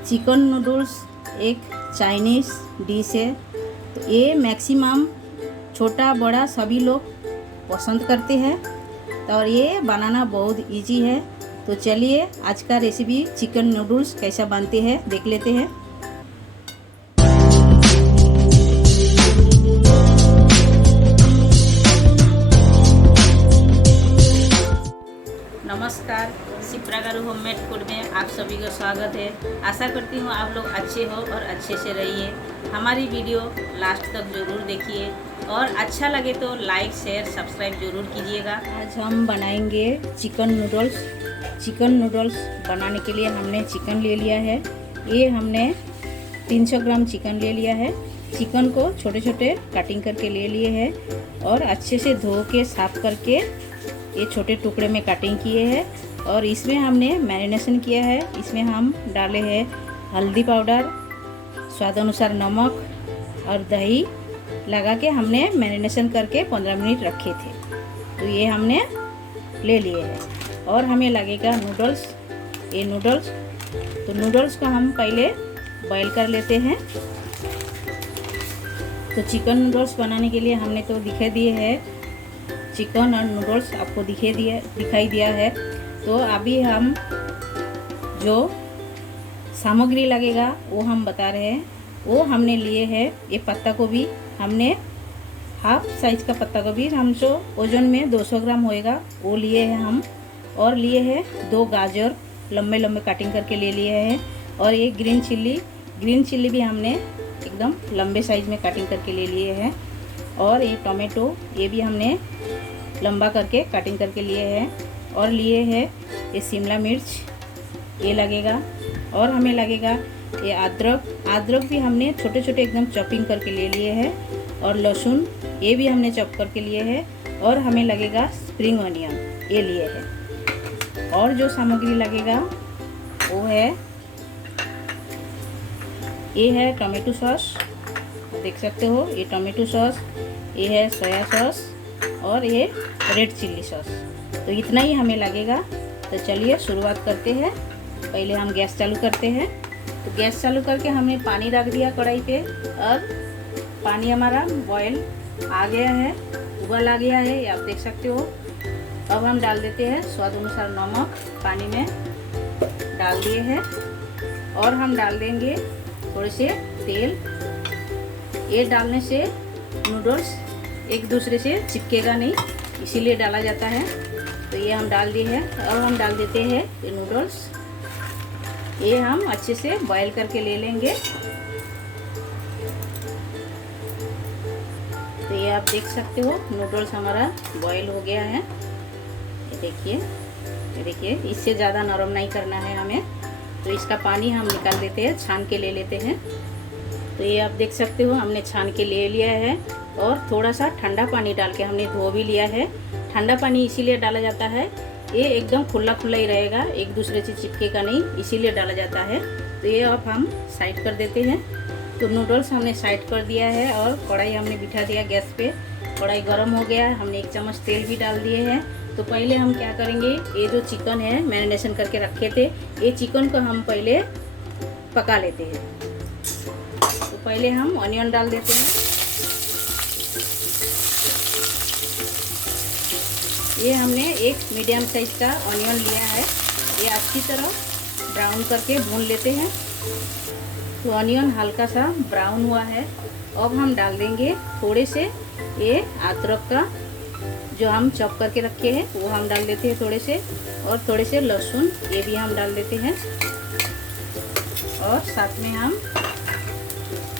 Chicken noodles एक Chinese dish है। तो ये मैक्सिमम छोटा बड़ा सभी लोग पसंद करते हैं और ये बनाना बहुत इजी है। तो चलिए आज का रेसिपी चिकन नूडल्स कैसा बनते हैं देख लेते हैं। नमस्कार, शिप्रा गारू होममेड फूड में आप सभी का स्वागत है। आशा करती हूँ आप लोग अच्छे हो और अच्छे से रहिए। हमारी वीडियो लास्ट तक ज़रूर देखिए और अच्छा लगे तो लाइक शेयर सब्सक्राइब ज़रूर कीजिएगा। आज हम बनाएंगे चिकन नूडल्स। चिकन नूडल्स बनाने के लिए हमने चिकन ले लिया है। ये हमने 300 ग्राम चिकन ले लिया है। चिकन को छोटे छोटे कटिंग करके ले लिए हैं और अच्छे से धो के साफ करके ये छोटे टुकड़े में कटिंग किए हैं। और इसमें हमने मैरिनेशन किया है। इसमें हम डाले हैं हल्दी पाउडर, स्वाद अनुसार नमक और दही लगा के हमने मैरिनेशन करके 15 मिनट रखे थे। तो ये हमने ले लिए हैं। और हमें लगेगा नूडल्स। ये नूडल्स, तो नूडल्स को हम पहले बॉईल कर लेते हैं। तो चिकन नूडल्स बनाने के लिए हमने तो दिखा दिए हैं चिकन और नूडल्स आपको दिखाई दिया है। तो अभी हम जो सामग्री लगेगा वो हम बता रहे हैं। वो हमने लिए है ये पत्ता गोभी, हमने हाफ साइज का पत्ता गोभी हम जो वजन में 200 ग्राम होएगा वो लिए हैं हम। और लिए हैं 2 गाजर लंबे लंबे कटिंग करके ले लिए हैं। और ये ग्रीन चिल्ली भी हमने एकदम लंबे साइज में कटिंग करके ले लिए हैं। और ये टोमेटो ये भी हमने लंबा करके कटिंग करके लिए हैं। और लिए है ये शिमला मिर्च ये लगेगा। और हमें लगेगा ये अदरक भी हमने छोटे छोटे एकदम चॉपिंग करके ले लिए हैं। और लहसुन ये भी हमने चॉप करके लिए हैं। और हमें लगेगा स्प्रिंग ऑनियन ये लिए है। और जो सामग्री लगेगा वो है ये है टोमेटो सॉस, देख सकते हो ये टोमेटो सॉस, ये है सोया सॉस और ये रेड चिल्ली सॉस। तो इतना ही हमें लगेगा। तो चलिए शुरुआत करते हैं। पहले हम गैस चालू करते हैं। तो गैस चालू करके हमने पानी रख दिया कढ़ाई पे और पानी हमारा बॉयल आ गया है, उबल आ गया है, ये आप देख सकते हो। अब हम डाल देते हैं स्वाद अनुसार नमक, पानी में डाल दिए हैं। और हम डाल देंगे थोड़े से तेल। ये डालने से नूडल्स एक दूसरे से चिपकेगा नहीं, इसीलिए डाला जाता है। तो ये हम डाल दिए हैं। और हम डाल देते हैं ये नूडल्स। ये हम अच्छे से बॉईल करके ले लेंगे। तो ये आप देख सकते हो नूडल्स हमारा बॉईल हो गया है। ये देखिए इससे ज़्यादा नरम नहीं करना है हमें। तो इसका पानी हम निकाल देते हैं, छान के ले लेते हैं। तो ये आप देख सकते हो हमने छान के ले लिया है। और थोड़ा सा ठंडा पानी डाल के हमने धो भी लिया है। ठंडा पानी इसीलिए डाला जाता है, ये एकदम खुला खुला ही रहेगा, एक दूसरे से चिपकेगा नहीं, इसीलिए डाला जाता है। तो ये अब हम साइड कर देते हैं। तो नूडल्स हमने साइड कर दिया है और कढ़ाई हमने बिठा दिया गैस पे। कढ़ाई गर्म हो गया, हमने 1 चम्मच तेल भी डाल दिए हैं। तो पहले हम क्या करेंगे, ये जो चिकन है मैरिनेशन करके रखे थे, ये चिकन को हम पहले पका लेते हैं। तो पहले हम ऑनियन डाल देते हैं। ये हमने एक मीडियम साइज का ऑनियन लिया है। ये अच्छी तरह ब्राउन करके भून लेते हैं। तो ऑनियन हल्का सा ब्राउन हुआ है। अब हम डाल देंगे थोड़े से ये अदरक का जो हम चॉप करके रखे हैं वो हम डाल देते हैं थोड़े से। और थोड़े से लहसुन ये भी हम डाल देते हैं। और साथ में हम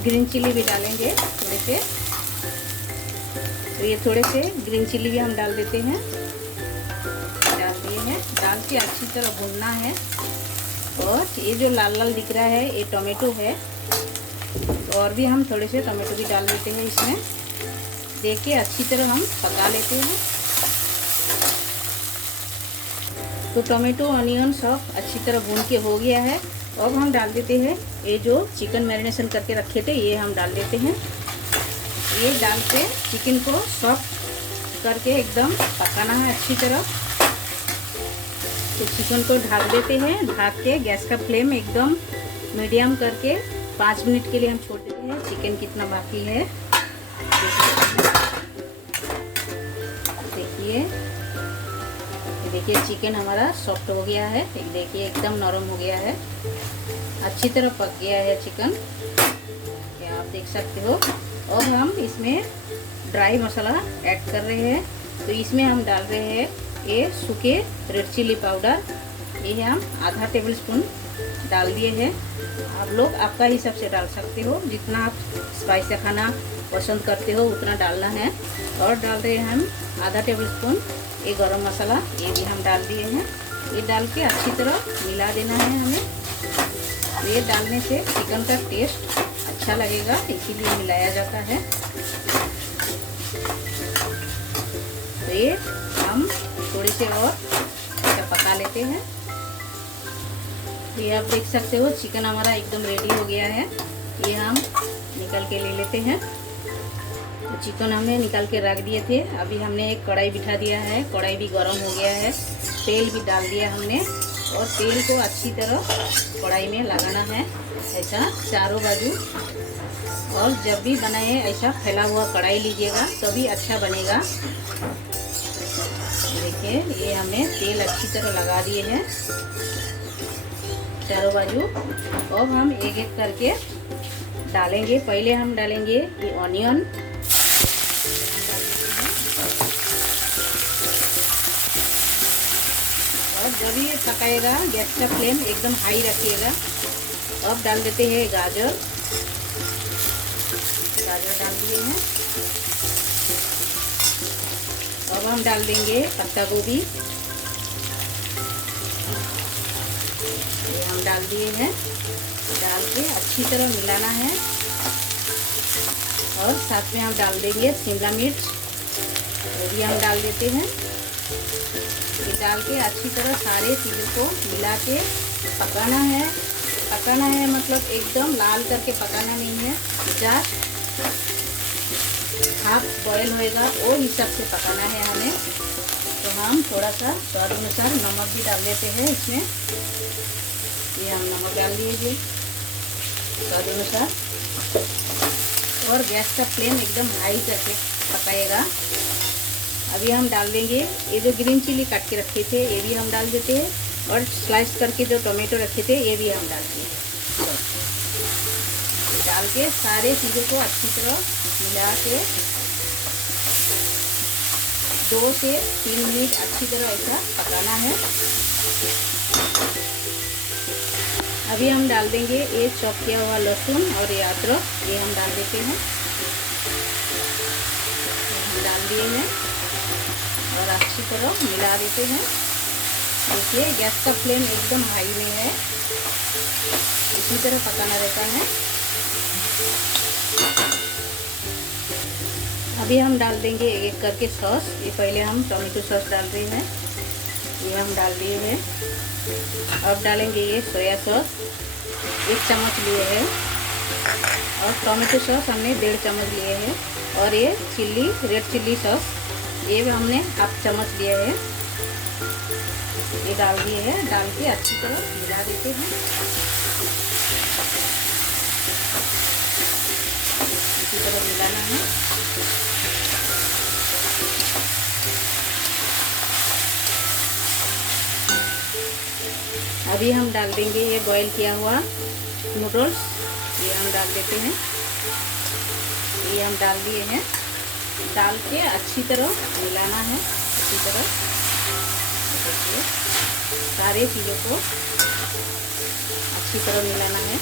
ग्रीन चिल्ली भी डालेंगे थोड़े से। तो ये थोड़े से ग्रीन चिल्ली भी हम डाल देते हैं। डाल दिए हैं, डाल के अच्छी तरह भूनना है। और ये जो लाल लाल दिख रहा है ये टोमेटो है। तो और भी हम थोड़े से टोमेटो भी डाल देते हैं इसमें। देखिए अच्छी तरह हम पका लेते हैं। तो टोमेटो ऑनियन सब अच्छी तरह भून के हो गया है। अब हम डाल देते हैं ये जो चिकन मैरिनेशन करके रखे थे ये हम डाल देते हैं। ये डाल के चिकन को सॉफ्ट करके एकदम पकाना है अच्छी तरह। तो चिकन को ढक देते हैं, ढक के गैस का फ्लेम एकदम मीडियम करके 5 मिनट के लिए हम छोड़ देते हैं। चिकन कितना बाकी है देखिए। देखिए चिकन हमारा सॉफ्ट हो गया है, देखिए एकदम नरम हो गया है, अच्छी तरह पक गया है चिकन, ये आप देख सकते हो। और हम इसमें ड्राई मसाला ऐड कर रहे हैं। तो इसमें हम डाल रहे हैं ये सूखे रेड चिली पाउडर, ये हम आधा टेबल स्पून डाल दिए हैं। आप लोग आपका हिसाब से डाल सकते हो, जितना आप स्पाइसी खाना पसंद करते हो उतना डालना है। और डाल रहे हैं हम आधा टेबल स्पून ये गरम मसाला, ये भी हम डाल दिए हैं। ये डाल के अच्छी तरह मिला देना है हमें। ये डालने से चिकन का टेस्ट अच्छा लगेगा, इसीलिए मिलाया जाता है। तो ये हम थोड़े से और पका लेते हैं। ये आप देख सकते हो चिकन हमारा एकदम रेडी हो गया है। ये हम निकल के ले लेते हैं। तो चिकन हमने निकाल के रख दिए थे। अभी हमने एक कढ़ाई बिठा दिया है, कढ़ाई भी गर्म हो गया है, तेल भी डाल दिया हमने। और तेल को अच्छी तरह कढ़ाई में लगाना है, ऐसा चारों बाजू। और जब भी बनाए ऐसा फैला हुआ कढ़ाई लीजिएगा तभी अच्छा बनेगा। देखिए ये हमने तेल अच्छी तरह लगा दिए हैं चारों बाजू। अब हम एक एक करके डालेंगे। पहले हम डालेंगे ये ऑनियन, और जब ये पकाएगा गैस का फ्लेम एकदम हाई रखिएगा। अब डाल देते हैं गाजर, गाजर डाल दिए हैं। अब हम डाल देंगे पत्ता गोभी, ये हम डाल दिए हैं। डाल के अच्छी तरह मिलाना है। और साथ में हम डाल देंगे शिमला मिर्च, वो भी हम डाल देते हैं। ये डाल के अच्छी तरह सारे चीज़ों को मिला के पकाना है। पकाना है मतलब एकदम लाल करके पकाना नहीं है, जस्ट हाफ बॉयल होएगा वो हिसाब से पकाना है हमें। तो हम थोड़ा सा स्वाद अनुसार नमक भी डाल देते हैं इसमें। ये हम नमक डाल दिए स्वाद अनुसार। और गैस का फ्लेम एकदम हाई करके पकाएगा। अभी हम डाल देंगे ये जो ग्रीन चिली काट के रखे थे, ये भी हम डाल देते हैं। और स्लाइस करके जो टोमेटो रखे थे ये भी हम डाल दिए। डाल के सारे चीज़ों को अच्छी तरह मिला के 2 से 3 मिनट अच्छी तरह ऐसा पकाना है। अभी हम डाल देंगे ये चॉप किया हुआ लहसुन और ये अदरक, ये हम डाल देते हैं। हम डाल दिए हैं और अच्छी तरह मिला देते हैं। देखिए गैस का फ्लेम एकदम हाई में है, इसी तरह पकाना रहता है। अभी हम डाल देंगे एक एक करके सॉस। ये पहले हम टोमेटो सॉस डाल रहे हैं, ये हम डाल दिए हैं। अब डालेंगे ये सोया सॉस, 1 चम्मच लिए हैं। और टोमेटो सॉस हमने 1.5 चम्मच लिए हैं। और ये रेड चिल्ली सॉस, ये भी हमने हाफ चम्मच लिए हैं, ये डाल दिए हैं। डाल के अच्छी तरह मिला देते हैं। इसी तरह मिलाना है। अभी हम डाल देंगे ये बॉईल किया हुआ नूडल्स, ये हम डाल देते हैं। ये हम डाल दिए हैं। डाल के अच्छी तरह मिलाना है, अच्छी तरह। देखिए सारे चीज़ों को अच्छी तरह मिलाना है।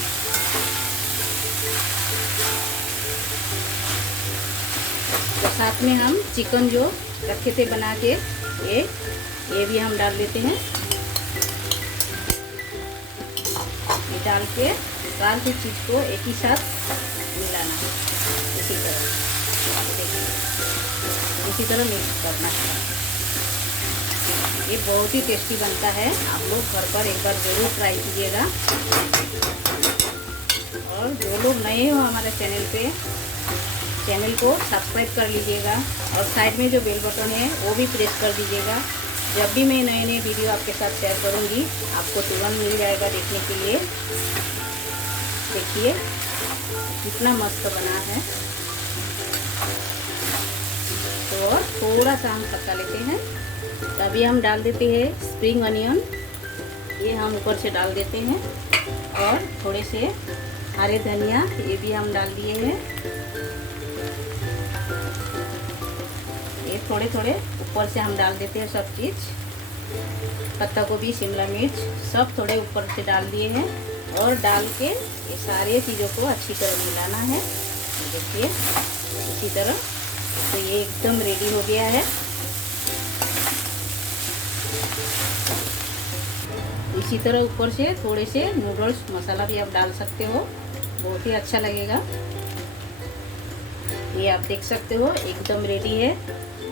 तो साथ में हम चिकन जो रखे थे बना के, ये भी हम डाल देते हैं। ये डाल के सारी चीज़ को एक ही साथ मिलाना है, इसी तरह। देखिए इसी तरह मिक्स करना है। ये बहुत ही टेस्टी बनता है, आप लोग घर पर एक बार ज़रूर ट्राई कीजिएगा। और जो लोग नए हो हमारे चैनल को सब्सक्राइब कर लीजिएगा। और साइड में जो बेल बटन है वो भी प्रेस कर दीजिएगा। जब भी मैं नए वीडियो आपके साथ शेयर करूंगी आपको तुरंत मिल जाएगा देखने के लिए। देखिए कितना मस्त बना है। तो और थोड़ा सा हम पका लेते हैं। तभी हम डाल देते हैं स्प्रिंग अनियन, ये हम ऊपर से डाल देते हैं। और थोड़े से हरे धनिया, ये भी हम डाल दिए हैं। ये थोड़े थोड़े ऊपर से हम डाल देते हैं सब चीज़। पत्ता गोभी, शिमला मिर्च सब थोड़े ऊपर से डाल दिए हैं। और डाल के ये सारे चीज़ों को अच्छी तरह मिलाना है। देखिए इसी तरह। तो ये एकदम रेडी हो गया है। इसी तरह ऊपर से थोड़े से नूडल्स मसाला भी आप डाल सकते हो, बहुत ही अच्छा लगेगा। ये आप देख सकते हो एकदम रेडी है।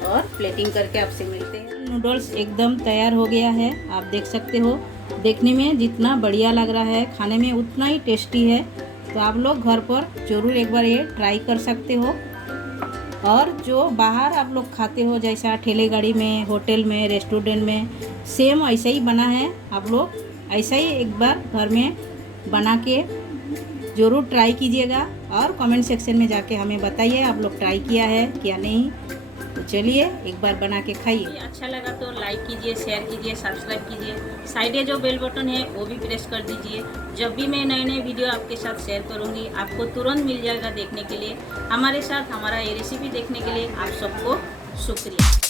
और प्लेटिंग करके आपसे मिलते हैं। नूडल्स एकदम तैयार हो गया है, आप देख सकते हो। देखने में जितना बढ़िया लग रहा है, खाने में उतना ही टेस्टी है। तो आप लोग घर पर ज़रूर एक बार ये ट्राई कर सकते हो। और जो बाहर आप लोग खाते हो, जैसा ठेले गाड़ी में, होटल में, रेस्टोरेंट में, सेम ऐसा ही बना है। आप लोग ऐसा ही एक बार घर में बना के ज़रूर ट्राई कीजिएगा। और कमेंट सेक्शन में जाके हमें बताइए आप लोग ट्राई किया है क्या नहीं। तो चलिए एक बार बना के खाइए। अच्छा लगा तो लाइक कीजिए, शेयर कीजिए, सब्सक्राइब कीजिए। साइड जो बेल बटन है वो भी प्रेस कर दीजिए। जब भी मैं नए नए वीडियो आपके साथ शेयर करूंगी, आपको तुरंत मिल जाएगा देखने के लिए। हमारे साथ हमारा ये रेसिपी देखने के लिए आप सबको शुक्रिया।